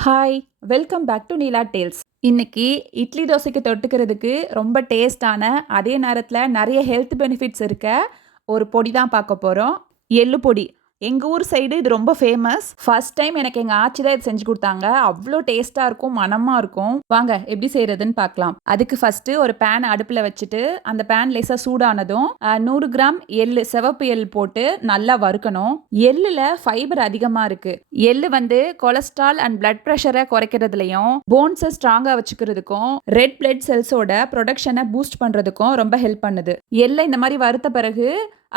Hi welcome back to Neela tales இன்னைக்கு இட்லி தோசைக்கு தொட்டுக்கிறதுக்கு ரொம்ப டேஸ்டான அதே நேரத்தில் நிறைய ஹெல்த் பெனிஃபிட்ஸ் இருக்க ஒரு பொடி தான் பார்க்க போகிறோம் எள்ளு பொடி. எங்கள் ஊர் சைடு இது ரொம்ப ஃபேமஸ் ஃபர்ஸ்ட் டைம் எனக்கு எங்கள் ஆச்சி தான் இது செஞ்சு கொடுத்தாங்க. அவ்வளோ டேஸ்ட்டாக இருக்கும் மனமாக இருக்கும். வாங்க எப்படி செய்கிறதுன்னு பார்க்கலாம். அதுக்கு ஃபஸ்ட்டு ஒரு பேன் அடுப்பில் வச்சுட்டு அந்த பேன் லேசாக சூடானதும் நூறு கிராம் எள்ளு சிவப்பு எள் போட்டு நல்லா வறுக்கணும். எள்ளில் ஃபைபர் அதிகமாக இருக்குது எள்ளு வந்து கொலஸ்ட்ரால் அண்ட் பிளட் ப்ரெஷரை குறைக்கிறதுலையும் போன்ஸை ஸ்ட்ராங்காக வச்சுக்கிறதுக்கும் ரெட் பிளட் செல்ஸோட ப்ரொடக்ஷனை பூஸ்ட் பண்ணுறதுக்கும் ரொம்ப ஹெல்ப் பண்ணுது. எள்ளை இந்த மாதிரி வறுத்த பிறகு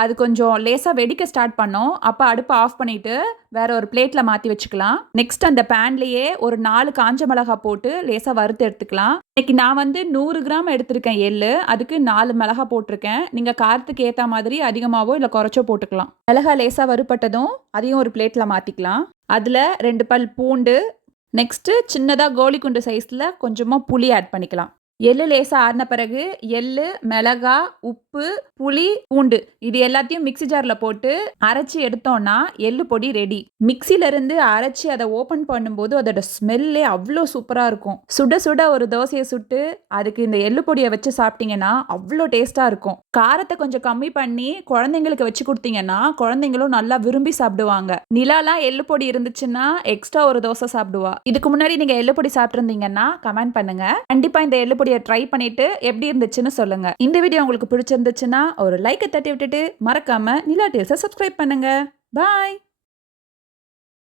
அது கொஞ்சம் லேசாக வெடிக்க ஸ்டார்ட் பண்ணோம். அப்போ அடுப்பை ஆஃப் பண்ணிட்டு வேற ஒரு பிளேட்டில் மாற்றி வச்சுக்கலாம். நெக்ஸ்ட் அந்த பேன்லேயே ஒரு நாலு காஞ்ச மிளகா போட்டு லேசாக வறுத்து எடுத்துக்கலாம். இன்னைக்கு நான் வந்து நூறு கிராம் எடுத்திருக்கேன் எள்ளு. அதுக்கு நாலு மிளகா போட்டிருக்கேன். நீங்கள் காரத்துக்கு ஏற்ற மாதிரி அதிகமாகவோ இல்லை குறைச்சோ போட்டுக்கலாம். மிளகா லேசாக வறுப்பட்டதும் அதையும் ஒரு பிளேட்டில் மாற்றிக்கலாம் அதில் ரெண்டு பல் பூண்டு. நெக்ஸ்ட்டு சின்னதாக கோலிக்குண்டு சைஸில் கொஞ்சமாக புளி ஆட் பண்ணிக்கலாம். எள்ளு லேசாக ஆறின பிறகு எள்ளு மிளகா உப்பு புளி பூண்டு இது எல்லாத்தையும் மிக்ஸி ஜாரில் போட்டு அரைச்சி எடுத்தோம்னா எள்ளு பொடி ரெடி மிக்சில இருந்து அரைச்சி அதை ஓப்பன் பண்ணும்போது அதோட ஸ்மெல்லே அவ்வளோ சூப்பராக இருக்கும். சுட சுட ஒரு தோசையை சுட்டு அதுக்கு இந்த எள்ளு பொடியை வச்சு சாப்பிட்டீங்கன்னா அவ்வளோ டேஸ்ட்டாக இருக்கும். காரத்தை கொஞ்சம் கம்மி பண்ணி குழந்தைங்களுக்கு வச்சு கொடுத்தீங்கன்னா குழந்தைங்களும் நல்லா விரும்பி சாப்பிடுவாங்க. நிலாலாம் எள்ளு பொடி இருந்துச்சுன்னா எக்ஸ்ட்ரா ஒரு தோசை சாப்பிடுவா. இதுக்கு முன்னாடி நீங்க எள்ளு பொடி சாப்பிட்ருந்தீங்கன்னா கமெண்ட் பண்ணுங்க. கண்டிப்பா இந்த எள்ளு பொடி வீடியோ ட்ரை பண்ணிட்டு எப்படி இருந்துச்சுன்னு சொல்லுங்க. இந்த வீடியோ உங்களுக்கு பிடிச்சிருந்துச்சுன்னா ஒரு லைக்கை தட்டி விட்டுட்டு மறக்காம நிலா டீல்ஸை சப்ஸ்கிரைப் பண்ணுங்க. பாய்